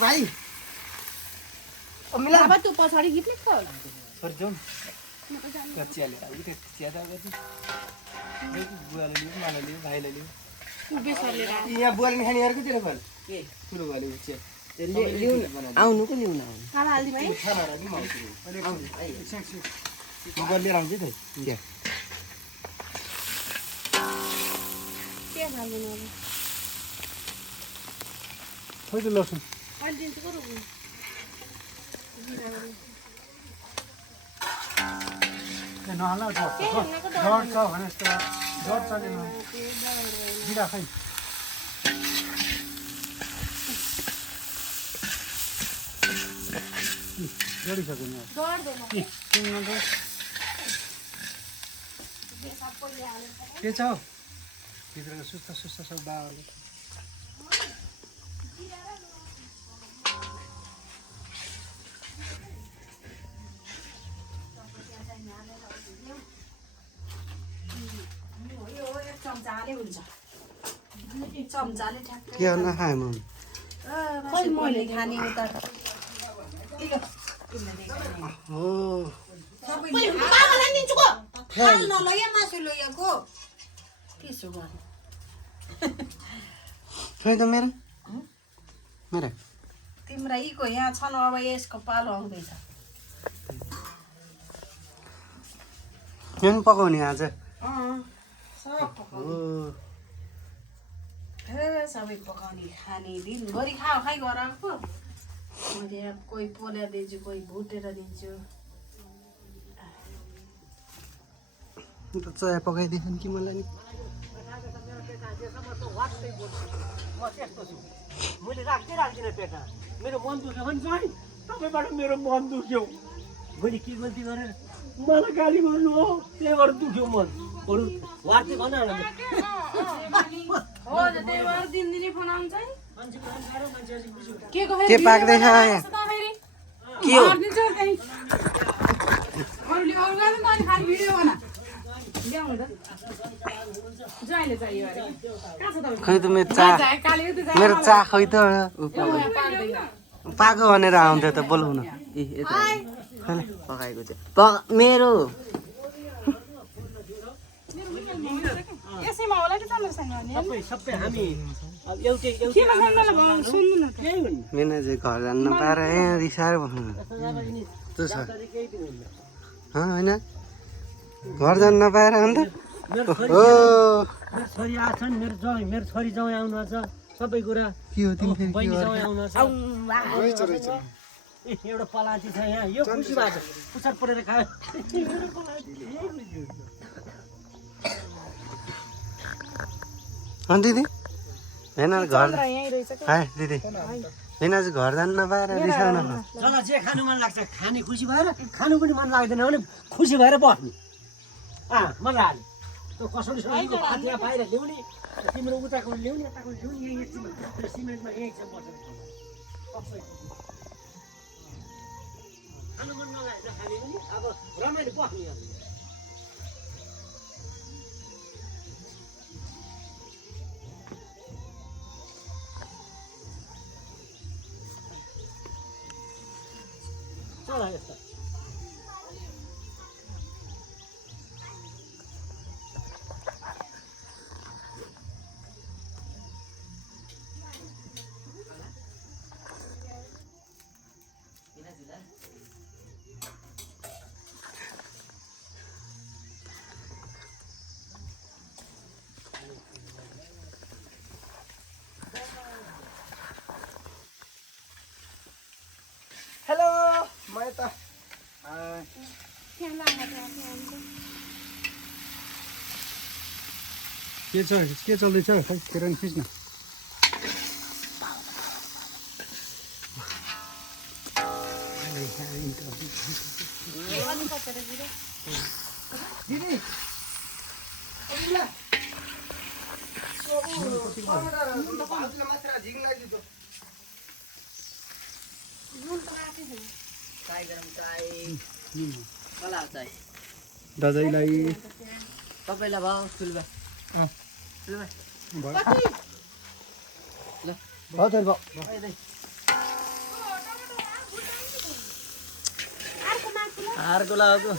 भाइ मिला अब तू पछाडि गिफ्ट कर पर जाउँ कच्चिया लिएर आऊ त्यो चिया त गर्छु बुवाले लियो मलाई लियो भाइले लियो यहाँ बुवाले नि खानेहरूकोतिर फल के ठुलो भाइले चिया आउनु को ल्याउनु खाना हाल्दी भाइ खाना राखि म मोबाइल लिएर आउँछु त क्या के हाल्दिनु अब खोइ त लसुन अहिले दिन्छु को रोक्नु नहाला डर छ भने जस्तो डर चलेन जिरा खै जोडिसक्यो नि के छ भित्रको सुस्ता सुस्ता सब बाबाले चम्चाले ठ्याक्कै के गर्न खाए म खै मैले खाने उता हो बाबालाई दिन्छु को खाल नलगे मासु लैयाको त्यसो गर्ने खै त मेरो मेरो तिम्रा यीको यहाँ छन् अब यसको पालो आउँदैछ यहाँ पकाउने आज सब पकाउने सबै पकाउने खाने दिनभरि खाइ गराएको मैले कोही पोलेर दिन्छु कोही भुटेर दिन्छु चाया पकाइदिएछन् कि मलाई नि मैले राख्दिनँ पेटमा मेरो मन दुख्यो भने चाहिँ तपाईँबाट मेरो मन दुख्यो मैले के गल्ती गरेर मलाई गाली गर्नु हो त्यही भएर दुख्यो मन अरू वार्ते भन के पाक्दैछ के हो खै त मेरो चा खै त पाको भनेर आउँथ्यो त बोलाउन ए यता पकाएको चाहिँ मेरो सबै हामी एउटै मेना चाहिँ घर जान्न पाएर यहाँ रिसाएर बस्नु त्यो छ होइन घर जान नपाएर अन्त मेरो छोरी आछन् मेरो छोरी जाउँ आउनुहुन्छ सबै कुरा के हो तिमी फेरि बहिनी जाउँ आउनुहुन्छ एउटा पलाँची छ यहाँ यो खुसी भएको छ पुछार परेर खायो अनि दिदी होइन घर दिदी होइन चाहिँ घर जानु नपाएर रिसाउन जसलाई जे खानु मन लाग्छ खाने खुसी भएर खानु पनि मन लाग्दैन भने खुसी भएर बस्नु मजा आयो त्यो कसरी सजिलो भात यहाँ बाहिर ल्याउने तिम्रो उताको ल्याउने यताको ल्याउने यहीँ सिमेन्टमा यहीँ छ बसेर खानु मन नलागे नखाने पनि अब रमाइलो बस्ने अब चला यस्तो हेलो म यता के चल्दैछ खै किरण खिच्न दिदी दादाईलाई तपाईँलाई भयो सुलबा हो त भयो अर्को लगाएको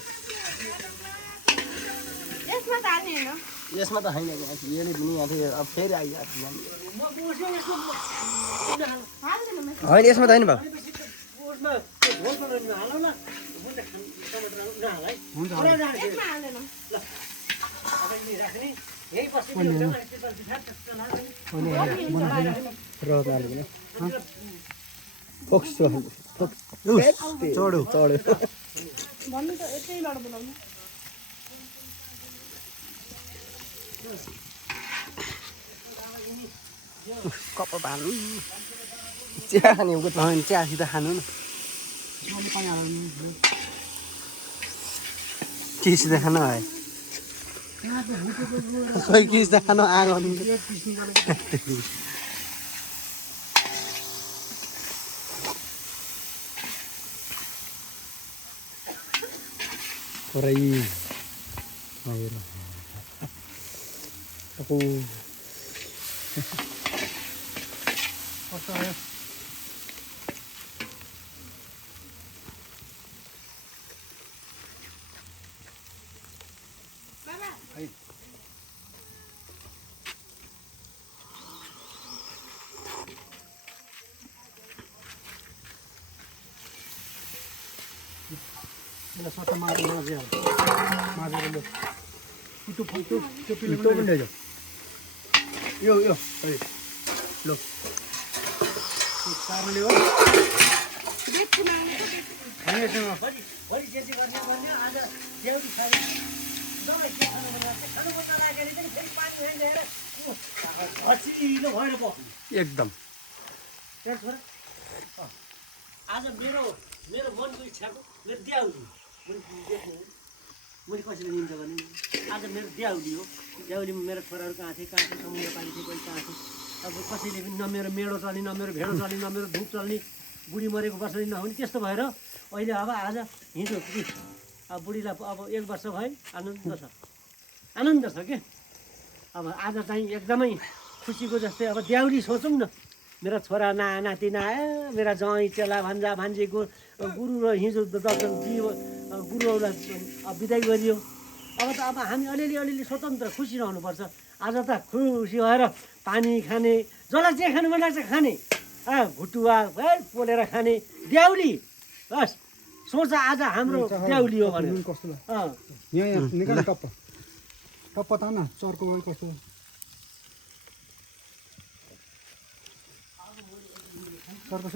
यसमा त छैन यसले पनि यहाँ थियो अब फेरि आइहाल्छ होइन यसमा त होइन भयो चढ्यो भन्नु त यतैबाट बोलाउनु कप भानु चिया खाने हो चियासित खानु न किसित खानु है खोइ किसित खानु आगो Korai air aku Sota mager lu. Itu pilih itu benda aja yo ayo lo sekarang lewat. Ayo sama Wali jadi गर्ने आज देउडी खाली दबाई के खानु मन लाग्छ खानु मन लागेर पनि फेरि पानी हालेर हचिलो भएर बस्नु एकदम आज मेरो मनको इच्छाको मेरो द्याउली मैले कसरी निम्त गर्ने आज मेरो द्याउली हो द्याउलीमा मेरो छोराहरू कहाँ थिए समुद्र पानी थिए कोही कहाँ थिए अब कसैले पनि न मेरो मेढो चल्ने न मेरो भेडो चल्ने न मेरो धुप चल्ने बुढी मरेको वर्षले नहुने त्यस्तो भएर अहिले अब आज हिजो अब बुढीलाई अब 1 वर्ष भयो आनन्द छ के अब आज चाहिँ एकदमै खुसीको जस्तै अब द्याउली सोचौँ न मेरा छोरा नातिना आयो मेरा ज्वाइँ चेला भान्जा भान्जीको गुरु र हिजो दर्शन गुरुहरूलाई बिदाई गरियो अब हामी अलिअलि स्वतन्त्र खुसी रहनुपर्छ आज त खुसी भएर पानी खाने जसलाई जे खानु मन लाग्छ खाने भुटुवा पोलेर खाने द्याउली बस सोच आज हाम्रो द्याउली हो भनेर कस्तो यहाँ निकाल टप्पा त न चर्को कस्तो चर्को छ